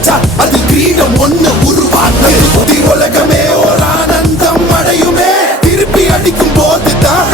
வச்சா அது கிரீடம் ஒண்ணு உருவாக்கு உலகமே ஒரு ஆனந்தம் அடையுமே திருப்பி அடிக்கும் போதுதான்